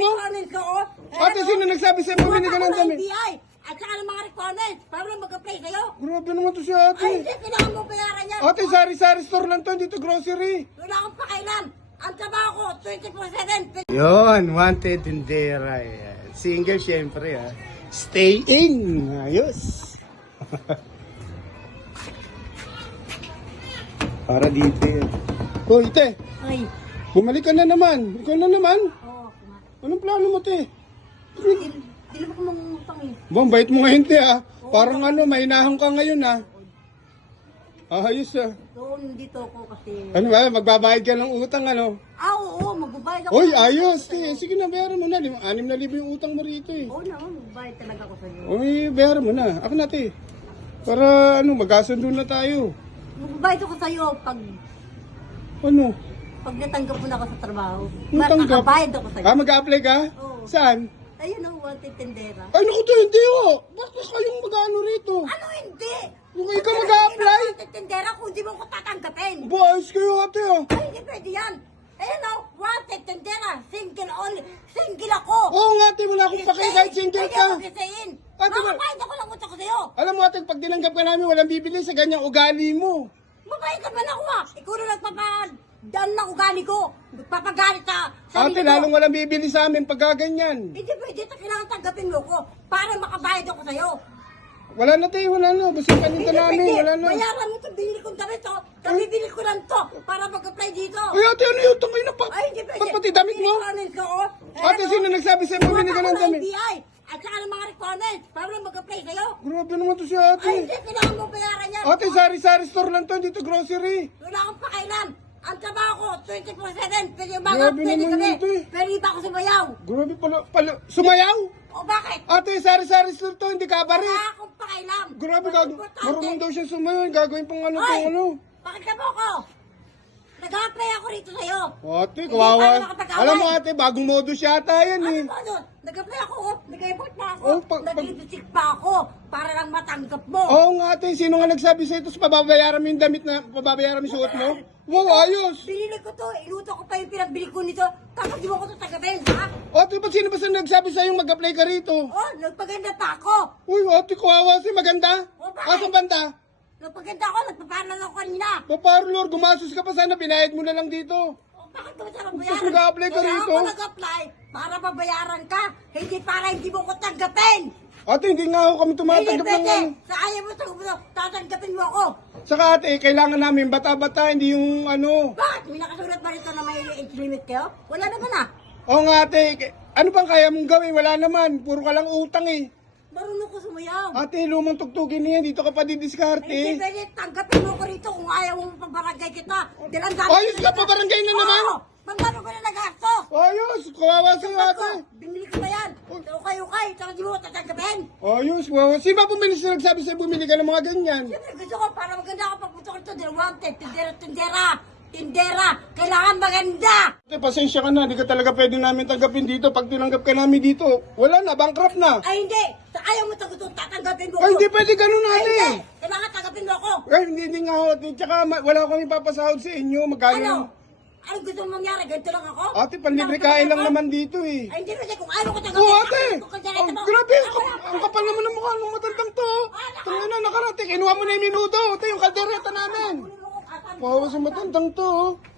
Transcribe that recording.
mo? requirements ko, oh. Ate, sino nagsabi sa'yo bumili ka ng damit? NBI. At saka ng mga requirements. Para lang mag-apply sa'yo. Grabe naman to si Ay, ate. hindi, kailangan mo bayaran yan. Ate, sari-sari store lang to, dito grocery. Wala akong pakailan. Ang trabaho ko, 24-7. Yon, wanted tindera. Yan. Single syempre ha. Staying. Ayos. Para dito. Oh, ite. Ay, Bumalik ka na naman. Ikaw na naman. Anong plano mo, te? Hindi mo ko mangungutang eh. Bang, bait mo ngayon, te, ha? Parang ano, mainahang ka ngayon, ha? Ayos, ha? Doon dito ako kasi... Ano ba, magbabayad ka ng utang, ano? Ah, oo, magbabayad ako. Oy, ayos, te. Sige na, bayaran mo na. Lim- Anim na libo yung utang mo rito, eh. Oo naman, magbabayad talaga ako sa'yo. Oy, bayaran mo na. Ako na, te. Para, ano, magkasundo na tayo. Magbabayad ako sa'yo pag Ano? Pag natanggap mo na ako sa trabaho. Natanggap? Makakabayad ako sa'yo. Ah, mag-apply ka? Oo. Saan? Ayun ang wanted tendera. Ay, naku, te, hindi, oh. Bakit kayong mag-ano rito? Ano hindi? Kung ikaw mag-a-apply? Wanted tendera kung hindi mo ko tatanggapin. Ba, ayos kayo, ate, ah. Ay, hindi pwede yan. Ayun o, wanted tendera. Single only. Single ako. Oo nga, te, wala akong pake kahit single ka. ako gisayin. Ate, ba- Makabayad ako lang utang ko sa'yo. Alam mo, ate, pag tinanggap ka namin, walang bibili sa ganyang ugali mo. Mabayad ka man ako ah. Ikaw na nagpapadaan ng ugali ko. Nagpapagalit sa Ate, sarili ko. lalong walang bibili sa amin pag gaganyan. Hindi pwede. ta- Kailangan tanggapin mo ko para makabayad ako sa'yo. Wala na, te, wala na. Yung paninta Hindi namin, wala na. Bayaran mo ito. Binili kong damit to. Kabibili ko lang to para mag-apply dito. Ay, ate, ano yung tungay na pa? Ay, hindi pwede. Ba't pati damit mo? Requirements ko, oh. Ate, sino oh. nagsabi sa'yo bumili ka ng damit? NBI. At saka ng mga requirements para lang mag-apply sa'yo. Grabe naman to si Ay, ate. hindi. Kailangan mo bayaran yan. Ate, sari-sari store lang to, dito grocery. Wala akong pakailan. Ang trabaho ko, 24-7. Pwede ba Grabe pwede naman kami. ito eh. Pwede ba ako sumayaw? Grabe pala, pala. Sumayaw? O bakit? Ate, sari-sari store to, hindi ka. Wala akong pakailan. Grabe, Mas gag importante. marunong daw siya sumayaw. Gagawin pang ano, Hoy! pang ano. Bakit ka mo ko? Nag-apply ako rito sa'yo. Ate, Hindi kawawa. tayo makapag-away. Alam mo ate, bagong modus yata yan Ano eh. ba doon? Nag-apply ako, oh. nag-import pa ako, Oh, pag- pag- nag-lipstick pa ako para lang matanggap mo. Oo nga ate, sino nga nagsabi sa'yo, tapos pababayaran mo yung damit na, pababayaran mo yung suot mo? Wow, ayos! Binili ko to, iluto ko pa yung pinagbili ko nito, tapos di mo ko to tagabin, ha? Ate, ba't sino ba sa nagsabi sa'yo mag-apply ka rito? Oh, nagpaganda pa ako. Uy, ate, kawawa si maganda. Oh, bakit? Banda? Nagpaganda ako, nagpaparan ako kanina. Paparlor, gumasos ka pa sana, binayad mo na lang dito. Oh, bakit ba sarap Tapos bayaran? mag-a-apply ka Kaya rito? ako nag-apply para babayaran ka, hindi para hindi mo ko tanggapin. Ate, hindi nga ako kami Hindi tumatanggap ng pwede. ano. Sa ayaw mo, tanggapin- tatanggapin mo ako. Saka ate, kailangan namin bata-bata, hindi yung ano. Bakit? May nakasulat ba rito na may age limit kayo? Wala naman ah. Oo nga ate, k- ano bang kaya mong gawin? Wala naman, puro ka lang utang eh. Marunong ko sumayaw. Ate, lumang tugtugin niya, dito ka pa Hindi didiskarte. pwede, tanggapin mo ko rito kung ayaw mo pabarangay kita. Dahil ang dami Ayos ka, pabarangay na naman. Oo, magkano ko na nagastos. Ayos, kawawa Sapat ate. ko, binili ko ba yan? Ukay-ukay, tsaka di mo tatanggapin. Ayos, wow. Sino ba bumili sa nagsabi sa'yo bumili ka ng mga ganyan? Siyempre gusto ko para maganda ako pagpunta ko dito. Dahil wanted, tindera, tindera, tindera. Kailangan maganda. Ate, pasensya ka na, di ka talaga pwede namin tanggapin dito. Pag tinanggap ka namin dito, wala na, bankrupt na. Ay hindi, sa ayaw mo tanggapin, tatanggapin mo Ay, ako. hindi pwede ganun Ay, ate. hindi. Kailangan tanggapin mo ako. Ay, hindi, hindi nga ako. Tsaka ma- wala akong ipapasahod sa inyo. Magkano? Ano? Ano gusto mong mangyari? Ganito lang ako? Ate, panlibre kain lang naman dito eh. Ay, hindi pwede. Kung ayaw ko tanggapin, Oo, ate! ako, kung Oh, mo. grabe! Ako Ang, kapal naman ng mukha ng matandang to. Tanga na, nakarate. Kinuha mo na yung minuto. Ito yung kaldereta namin. Wow, sa matandang to. oh.